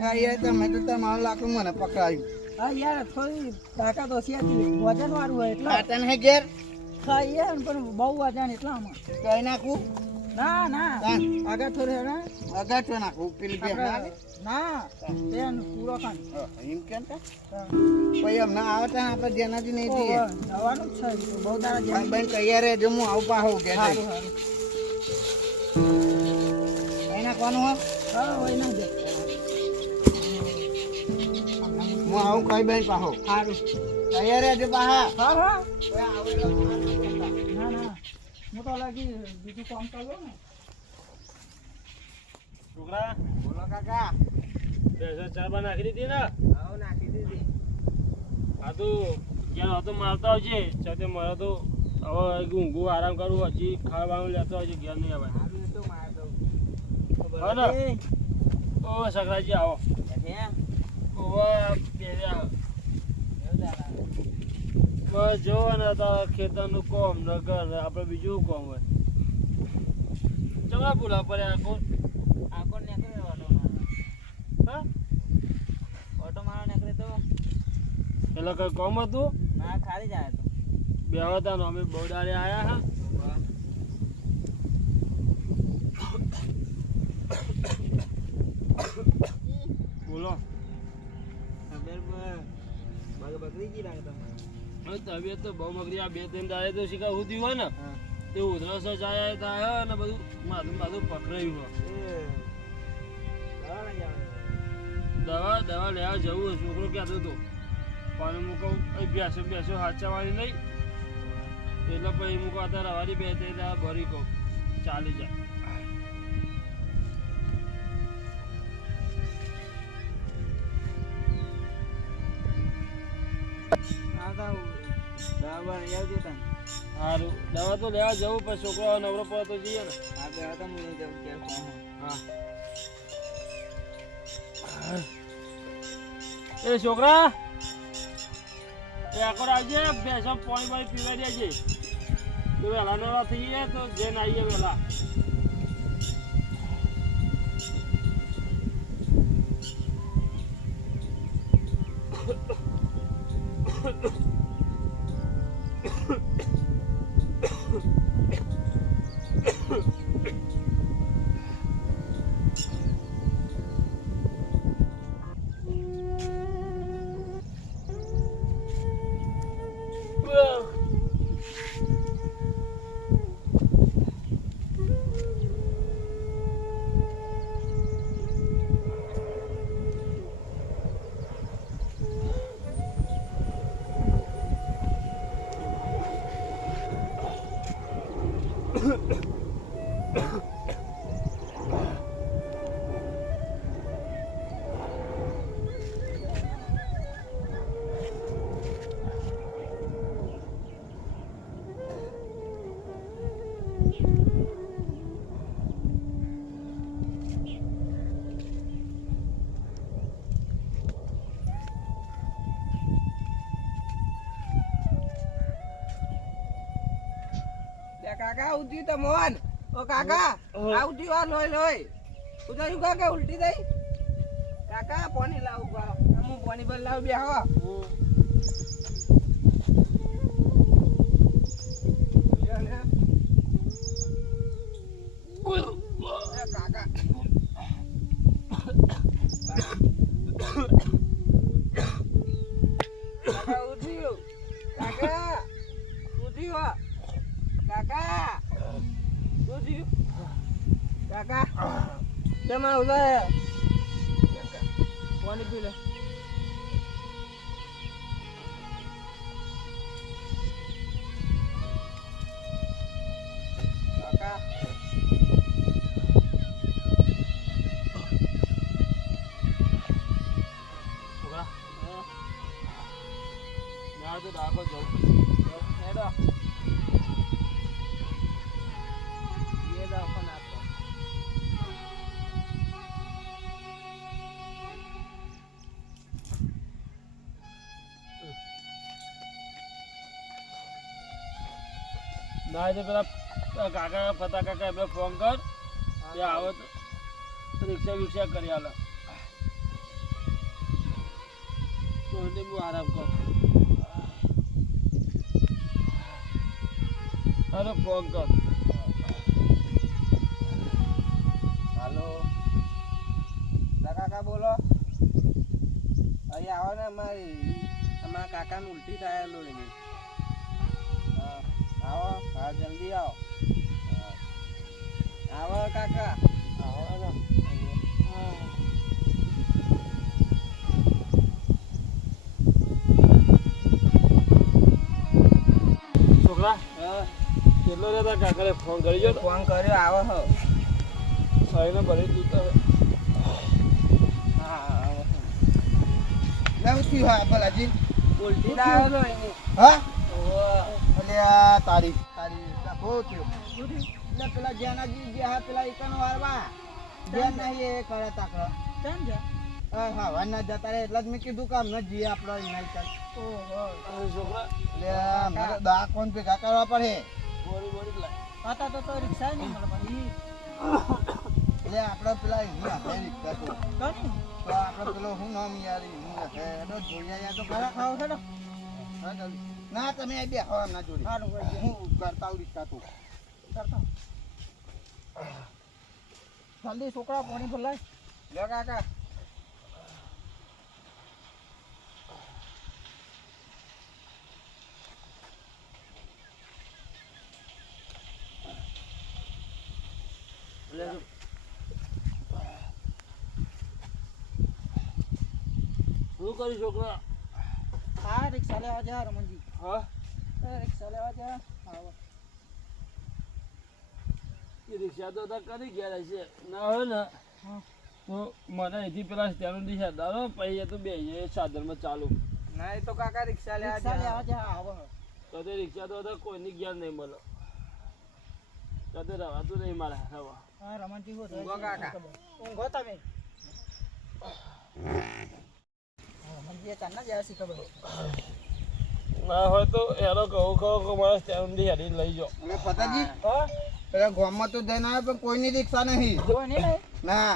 આ યાર તમે તો તમારું લાકડું મને પકડાયું. હા યાર થોડી તાકાત ઓછી હતી વજન વાળું હોય એટલે આ તને ઘેર હા યાર પણ બહુ વજન એટલા આમાં કઈ નાખું ના ના તાન આગળ થોડે હે અગાટો નાખું પેલી બે ના બેન પૂરો ખાન એમ કેમ કે પછી હમણાં આવે ત્યાં આપણે જેનાથી નહીં જઈએ જવાનું જ છે બહુ દાડા ભાઈ બેન તૈયાર રહેજો હું આવું પાહું ઘેર સારું સારું કઈ નાખવાનું હોય હા હોય ના દે હું આવું કઈ બેન પાહો સારું તૈયાર રહેજો પાહા હા હા હવે આવેલો ના ના હું તો લાગી બીજું કામ ચાલો ને છોકરા બોલો કાકા ચા બા નાખી દીધી ને આવો નાખી દીધી આ તો ક્યાં હતો મારતા આવજે સાથે મારે તો હવે ઊંઘું આરામ કરું હજી ખાવાનું લેતો હજી ઘેર નહીં આવે આવી તો માર દઉં હા ને ઓ સકરાજી આવો ઓ બસ જો ને તો ખેતરનું કોમ નગર ને આપણે બીજું કોમ હોય ચમા પૂરા પડે આખો નીકળે હા ઓટો મારો નીકળે તો એટલે કઈ કોમ હતું ના ખાલી જાય તો બે હતા ને અમે બહુ ડારે આવ્યા હા બોલો બકરી જી લાગે તમારે તબિયત તો બહુ મગરી આ બે ત્રણ દાડે તો શીખા સુધી હોય ને તે ઉધરસ જાય થાય ને બધું માથું માથું પકડાયું હોય દવા લેવા જવું છોકરો કહેતો હતો પણ હું કહું બેસો હાચવાળી નહીં એટલે પછી હું કહું અત્યારે રવાની બે ત્રણ દાડા ભરી કહું ચાલી જાય સારું દવા તો લેવા જવું પણ છોકરો નવરો પડે તો જઈએ ને હા એ છોકરા એ આકોર આવજે ભેંસો પાણી પીવા દેજે તો વહેલા નવા થઈ જાય તો જઈને આવીએ વહેલા કાકા ઉઠી તો મોહન ઓ કાકા આ ઉઠી વા લોય લોય ઉઠાયું કાકા ઉલટી દઈ કાકા પાણી લાવ બા હું પાણી બલ લાવ બે હવા કાકા ઉઠ્યું કાકા ઉઠ્યું કાકા ઉઠ્યું કાકા કેમાં ઉઠાય પાણી પી લે કાકા તો ડાકો જવું હેડો ये दो अपन आपको ના તો પેલા કાકા પતા કાકા એમને ફોન કર ત્યાં આવે તો રિક્ષા વિક્ષા કરી આલે એટલે હું આરામ કરું. અરે ફોન કર. હાલો કાકા બોલો. અહીં આવો ને અમારા કાકાને ઉલટી થાય લોહીની. હા આવો, હા જલ્દી આવો. આવો કાકા આવો ને. છોકરા હા કેટલો રહેતા કાકાને ફોન કરી જો. ફોન કર્યો આવો હો. સાઈને ભરી દીધો. હા આવો. લેવું થયું હા ભલાજી. ઉલટી થાય લોહીની. હા ઓહો. એટલે આ તારી બહુ થયું. એટલે પેલા જેનાજી જે હા પેલા એકનો વારવા જેન નહીં એ કરે તાકડો. હા વારના જતા રહે એટલે જ મેં કીધું કે અમને જઈએ આપણે નહીં ચાલ. અરે છોકરા એટલે મારે દા કોણ ભેગા કરવા પડે. બોરી બોરી લાય. એટલે આપણે પેલા એની આપણે રીક્ષા તો આપણે પેલો શું નામ યાર એનું હશે એનો જોયા યાર તો ખરા ખાવ છે ને. હા, જલ્દી. ના તમે અહીં બેહો એમના જોડે હું કરતા આવું રીક્ષા તો જલ્દી છોકરા પાણી ભરલાય. લો કાકા શું કરી છોકરા? હા રિક્ષા લેવા જા રમણજી. હા રિક્ષા લેવા જા. આવો. એ રિક્ષા તો હતા કરી ગયા છે ના હોય ને તો મને અહીંથી પેલા સ્ટેન્ડ દિશા દારો પછી તો બે સાધનમાં ચાલુ. ના એ તો કાકા રિક્ષા લેવા જા. આવો. તો તે રિક્ષા તો હતા કોઈની જ્ઞાન નહીં મળે. તો તે રવાતું નહીં મારે રવા. હા રમણજી ઊંઘો કાકા. ઊંઘો તમે. રમણજી ચાલના જાય છે ખબર. ના હોય તો એનો કહું કે મારા સ્ટેન્ડ દિશા લઈ જાઓ. એટલે ફતાજી હા પેલા ગામમાં તો જઈને આવે પણ કોઈની રિક્ષા નહીં. ના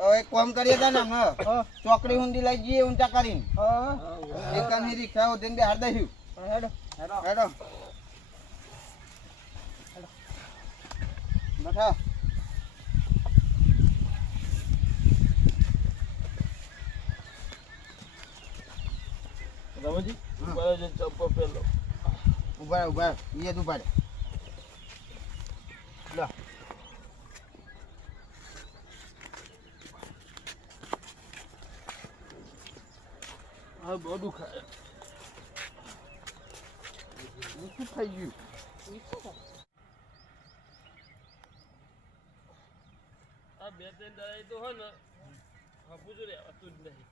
હવે એક કામ કરીએ તા ને અમે ચોકડી ઊંધી લઈ જઈએ ઊંચા કરીને એકાની રિક્ષા ઉધીને બેહાર દઈશું. હેડો હેડો બેઠા. રમજી ઉપર જ ચપ્પો પેલો. ઉભા એ જ ઉભા રે. લો હા બહુ દુખાય. શું થઈ ગયું? આ બે ત્રણ દરાઈ તો હોય ને હપું જ રહેવાતું જ નહીં.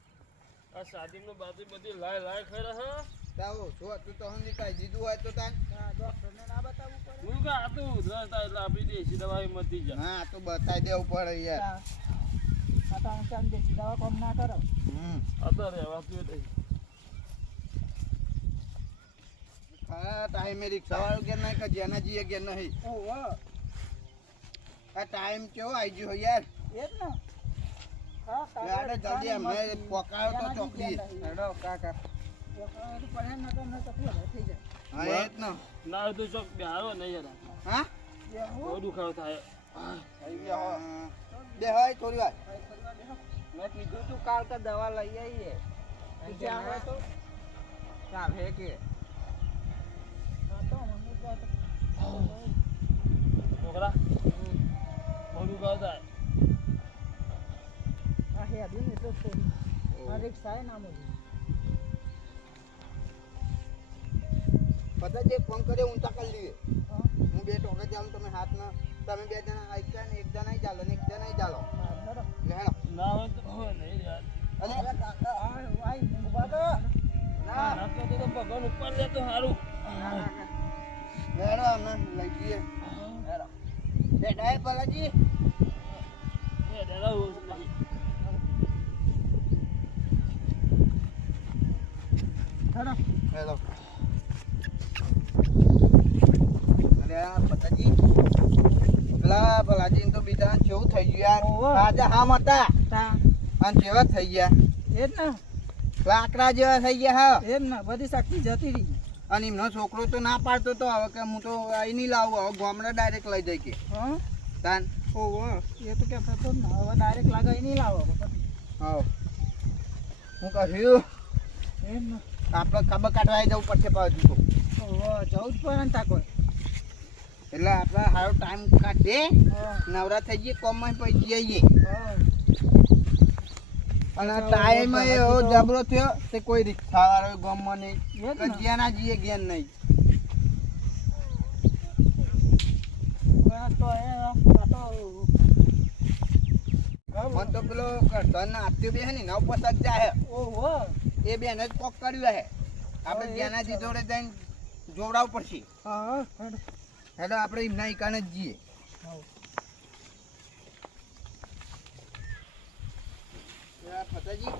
આ સાધીનું બાજુ બધી લાય ખરા હા. તાવો જો તું તો હમણાં કાંઈ દીધું હોય તો તાન ડોક્ટરને ના બતાવવું પડે. હું કે આ તો ઉધરસ થાય એટલે આપી દેશી દવાઈ મટી જાય. હા તો બતાવી દેવું પડે યાર. આ તો આમ દેશી દવા કામ ના કરો. આ તો રહેવાતું જ નહીં. હા ટાઈમે રિક્ષા વાળું કે નહીં કે જેના જઈએ કે નહીં. ઓહો આ ટાઈમ કેવો આવી ગયો યાર. એ જ ને. હા યાર જલ્દી અમને પકાવો તો ચોકડી. હેડો કાકા. તો પડે ન તો ન તકલીફ થઈ જાય. હા એ જ ને. ના હોય તો ચોક બેહારો નહીં યાર. હા બહુ દુખાવો થાય. થઈ ગયા બે હોય થોડી વાર. મેં કીધું તું કાલ કે દવા લઈ આવીએ. ક્યાં હોય તો ચાલ હે કે છોકરા બહુ દુખાવો થાય. આ હે અભી ને તો થોડી આ રિક્ષા ના મોજી. બધા જે ફોન કરે ઊંચા કરી લઈએ. હું બે ટોકે ચાલું તમે હાથમાં તમે બે જણા આઈકા ને એક જણા ચાલો ને એક જણા ચાલો. લે હેડો. ના હોય તો નહીં યાર. અરે ના તો ભગવાન ઉપર લે તો સારું. હેડો અમે લઈ જઈએ. હેડો બેઠા ભલાજી. એ ડરાવું નહીં. હેલો અરે આ પતાજી પેલા ભલાજી તો બીજા કેવું થઈ ગયું યાર. આજે હામ હતા અને કેવા થઈ ગયા. એ જ ને લાકડા જેવા થઈ ગયા હા એમ ને બધી શક્તિ જતી રહી. અને એમનો છોકરો તો ના પાડતો તો હવે કે હું તો અહીં નહીં લાવું હવે ગામડે ડાયરેક્ટ લઈ જઈ કે હા તાન ઓહો એ તો કહેતો હતો ને હવે ડાયરેક્ટ લાગાઈ નહીં લાવો હા હું કહ્યું એમ ને આપણે ખબર કાઢવા આવી જવું પડશે પાછું તો ઓહો જવું જ પડે ને તાકો. એટલે આપણે સારો ટાઈમ કાઢીએ હા નવરા થઈ જઈએ કોમમાં પછી જઈએ હા અને ટાઈમ એવો જબરો થયો તે કોઈ રિક્ષા વાળો ગામમાં નહીં એ જ ને. જ્યાં ના જઈએ જ્ઞાન નહીં આ તો એ આ તો મને તો પેલો ઘરધન આપતી બે ને નવ પસક જાય ઓહો એ બેન જ કોક કર્યું હે આપણે જ્ઞાનાજી જોડે જઈને જોવડાવવું પડશે હા એટલે આપણે એમના ઈકાને જ જઈએ ફતાજી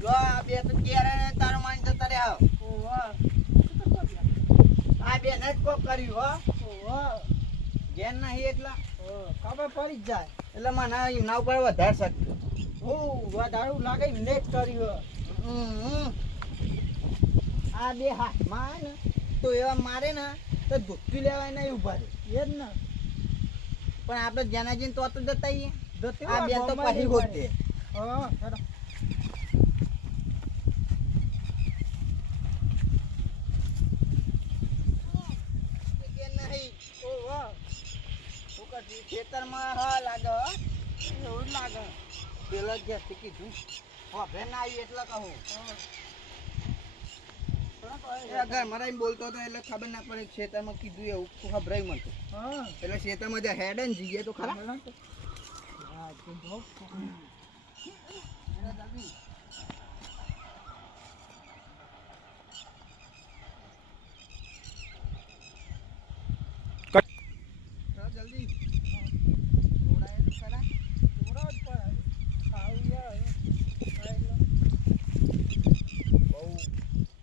જો આ બે તો ક્યારે તારો માની જતા રહ્યા ઓહો આ બેન જ કોક કર્યું હો ઓહો જેન નહીં એટલા ખબર પડી જ જાય. એટલે મને એમના ઉપર વધારે શક ઓહ વધારું લાગે લેટ કર્યું. આ બે હાથમાં ને તો એવા મારે ને તો ધોતી લેવાય નહીં ઉભા રહે એ જ ને પણ આપણે જ્ઞાનાજીને તો જતા આવીએ જતી આ બેન તો પછી ગોતે હા હેડો. ઓહો ખેતરમાં હા લાગે હો. એવું જ લાગે. પેલો જે કીધું હવે ના આવી એટલે કહું ઘર મારા એમ બોલતો હતો એટલે ખબર ના પડે ખેતરમાં કીધું એવું ખબરાય મને હા એટલે ખેતરમાં જે હેડ ને જઈએ તો ખરા હા તો બહુ જલ્દી જોડાય તો ખરા જોરાવ જ પડે. આવું યાર બહુ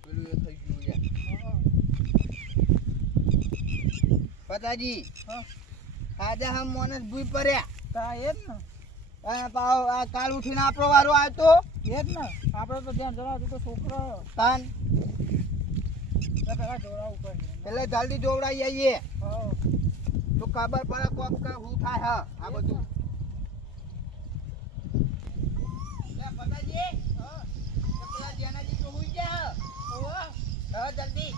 પેલું એ થઈ ગયું યાર હા પતાજી હા આજે હમ મોનસ ભૂઈ પડ્યા તા એ જ ને આ કાલ ઉઠીને આપણો વારો આવ્યો તો એ જ ને આપણે તો ધ્યાન જણાવતું તો છોકરો તાન તો પેલા જોડાવવું પડે. એટલે જલ્દી જોવડાઈ આવીએ હા તો ખબર પડે કોક કે શું થાય હા આ બધું લે પતાજી હા તો પેલા જેનાજી તો હુઈ ગયા હા જલ્દી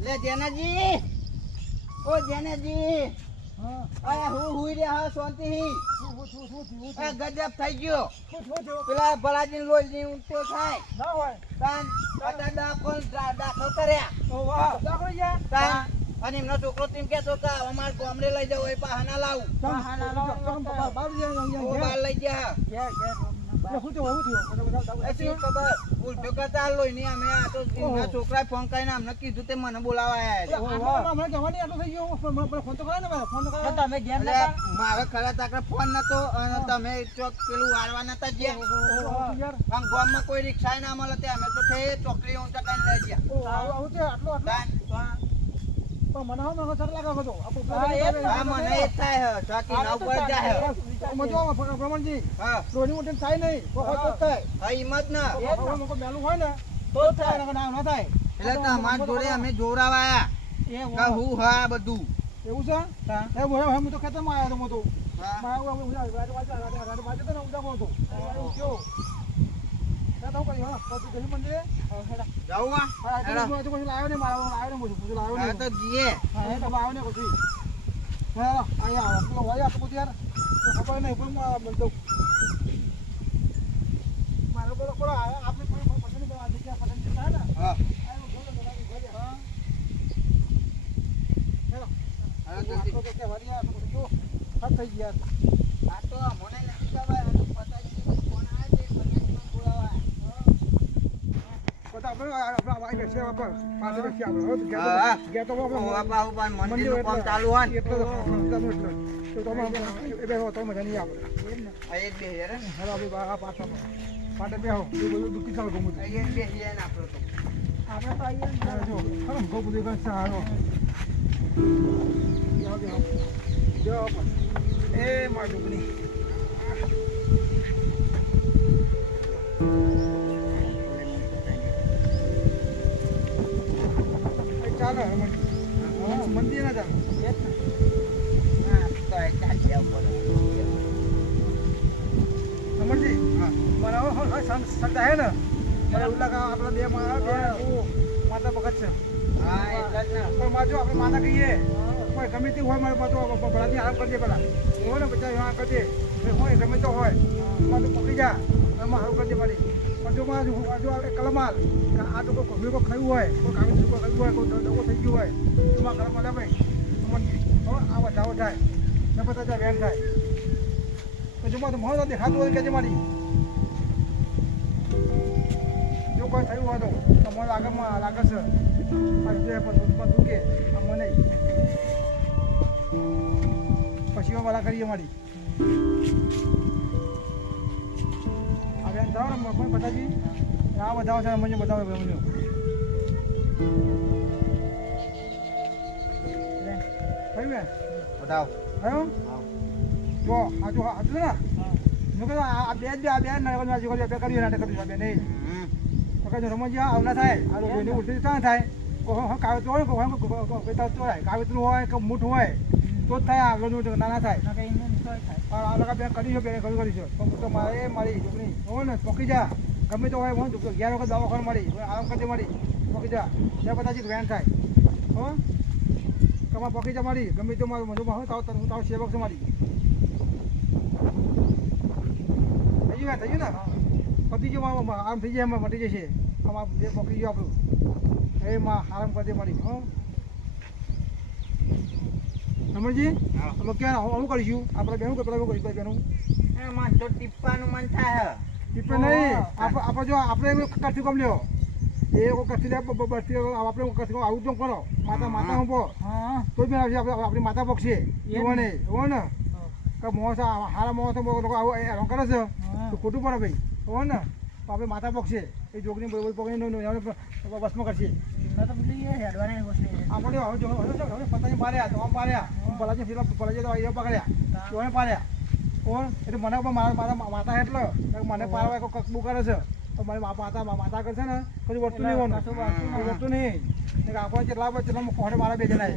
લે જેનાજી ઓ જેનાજી હા અરે હું હુઈ રહ્યા હા શાંતિ શું ગજબ થઈ ગયો થયું? પેલા ભલાજી લોહી ઊંચો થાય ના હોય તાન અત્યારે દાખલ કર્યા ઓહો દાખલો યાર તાન અને એમનો છોકરો તેમ કહેતો કે અમાર ગામડે લઈ જાવ એ બહાના લાવું ઓ બહાર લઈ ગયા પછી ખબર ઉલટો કરતા લોહી અમે આ તો એમના છોકરાએ ફોન કરીને અમને કીધું તે મને બોલાવા આવ્યા તમે ઘેર એટલે મારે ખરા તાકરે ફોન નતો અને તમે ચોક પેલું વાળવા નતા ગયા આમ ગામમાં કોઈ રિક્ષા ના મળે તે અમે તો છે ચોકડી ઊંચા કરીને લઈ ગયા તાન હા મને એ જ થાય હે ચોકી ના ઉપર જાય હે. હા હા હિંમત ના તો થાય એટલે તમારા જોડે અમે જોરાવા આવ્યા કે હું હા બધું એવું છે હું તો ખેતરમાં આવ્યો હતો હા જાઉં માં હા તો જઈએ હા થઈ ગયા આ તો મને નથી ખબર આ તો પતાજી ફોન આવે છે પતાજીમાં બોલાવા મંદિરનું કામ ચાલુ હોય ને આ એક બે હેરે ને આ એક બે હેરે ને આપણો તો આપણે તો આવીએ ને એ માં જોગણી ચાલો મંદિર ના ચાલો અમરજી મને શકતા હે ને મને એવું લાગે આપણા બે માતા ભગત છે પણ માજો આપણે માતા કહીએ કોઈ ગમે તે હોય મારે બધું ભલાથી આરામ કરજે પેલા હોય ને બધા કરજે હોય ગમે તો હોય મારું પકડી જા એમાં સારું કરજે મારી પણ જો મારે જો આપણે કલમાલ આ તો કોઈ ભૂકો ખાયું હોય કોઈ કામી ભૂકો ખાયું હોય કોઈ દવો થઈ ગયું હોય એમાં કલમાલ ભાઈ આ વધારો થાય ને બધા ત્યાં વેન થાય તો જો મારે મળો દેખાતું હોય કે મારી જો કોઈ થયું હોય તો મને આગળમાં લાગે છે પણ દુખે મને પછી વાળા કરીએ મારી હવે જાઓ ને પણ બતાજી આ બતાવો છે મને બતાવો મને થયું ને બતાવ થયું જો આજુ આજુ ને મેં કહ્યું આ બે આજુ બે કર્યું નાટક કર્યું બે નહીં રમજી આવના થાય આ લોકોને ઉલટી ત્યાં થાય કાવતરું હોય કાવતરું હોય કે મૂઠ હોય તો જ થાય આગળનું નાના થાય આ લોકો બેન કરીશું બે કરીશું તો મારે મારી છોકરી હોય ને પોકી જા ગમે તો હોય હું 11 વખત દવાખાને મળી આરામ કરતી મળી પોકી જા ત્યાં બધાથી વેન થાય હો કમા પોકી જા મારી ગમે તો મારું મજૂમાં હોય તારો સેવક છે મારી થઈ ગયું ને પતી ગયું આરામ થઈ જાય એમાં મટી જશે આમાં બે પકડી ગયો આપણું એમાં આરામ કરી દે મારી હો સમજી અમે ક્યાં હું કરીશું આપણે બેનું કે પેલા હું કરીશું બેનું એમાં તો ટીપ્પાનું મન થાય ટીપ્પે નહીં આપણે જો આપણે કરતી કમ લ્યો એ કરતી લે બસ્તી આપણે કરતી આવું તો કરો માતા હું પો તો જ મેં આપણી માતા પક્ષી એવું નહીં હો ને કે મોસ હારા મોસ લોકો આવું હેરાન કરે છે તો ખોટું પડે ભાઈ હો ને તો આપણે માતા પક્ષી એ જોગની પકડીને બસમાં કરશે આપણે હવે પતાની પાડ્યા તો પાડ્યા ભલાજી ભલાજી તો એ પકડ્યા તોને પાડ્યા કોણ એટલે મને મારા માતા એટલો મને પાડવા કકબું કરે છે તો મારી માતા કરશે ને પછી વર્તું નહીં હોવાનું વર્તું નહીં આપણે કેટલા કોણે મારા બે જણા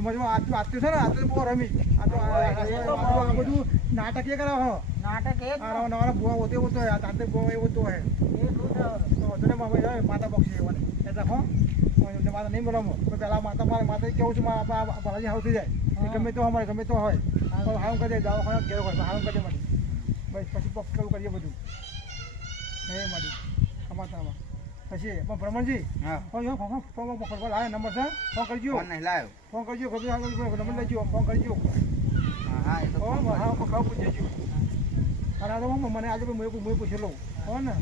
મજમાં આટલું છે ને આટલું બહુ રમી આ બધું નાટક એ કરાવો હો નાટક એ નવા બુઆ હોતે હોતો હોય તાતે બુઆ એ હોતો હોય તો માતા પક્ષી એવાને એટલે હો માતા નહીં બોલાવો પહેલાં માતા કેવું છું ભલાજી હાવ થઈ જાય ગમે તો અમારે ગમે તો હોય હામ કરી દે દવાખાના ઘેર હોય હામ કરી દે મારી બસ પછી પક્ષ કરવું કરીએ બધું હે મારી અમાતામાં પછી પણ ભ્રમણજી ફોન ફોન લાવે નંબર છે ફોન કરજો ફોન કરજો નંબર લેજો ફોન કરજો હા ખાવ પૂછજો અને આ તો મને આજે મેં પૂછી લઉં હો ને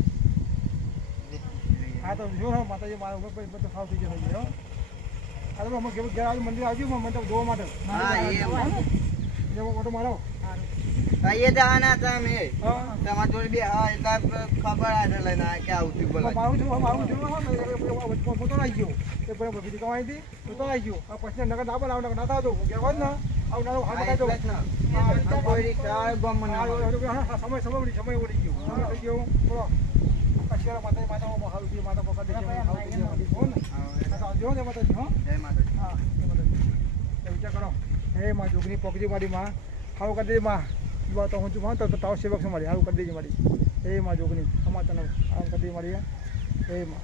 હા તો જો માતાજી મારા બધું ખાવ થઈ જશે આ તો અમે ઘેર આવી મંદિર આવજો મને તો જોવા માટે ઓટો મારો કહીએ જવાના હતા અમે તમારા જોડે બે એટલે ખબર આજે લઈને કે આવતી બોલા મારું મોટો લાગી ગયો એ બરાબર બીજી કમાઈ હતી મોટો લાગી ગયો પછી નગર ના બોલાવ નગર ના થતો કહેવાય ને આવનારો સમય ઉડી ગયો બોલો પછી માતા જો ને માતાજી હો જય માતાજી હા વિચાર કરો હે માં જોગની પકડી મારી માં હાવ કરી દે માં તો હું છું તો તાવ સેવક છે મારી હાવ કરી દેજે મારી હે માં જોગની અમાર તને આમ કરી દે મારી હે માં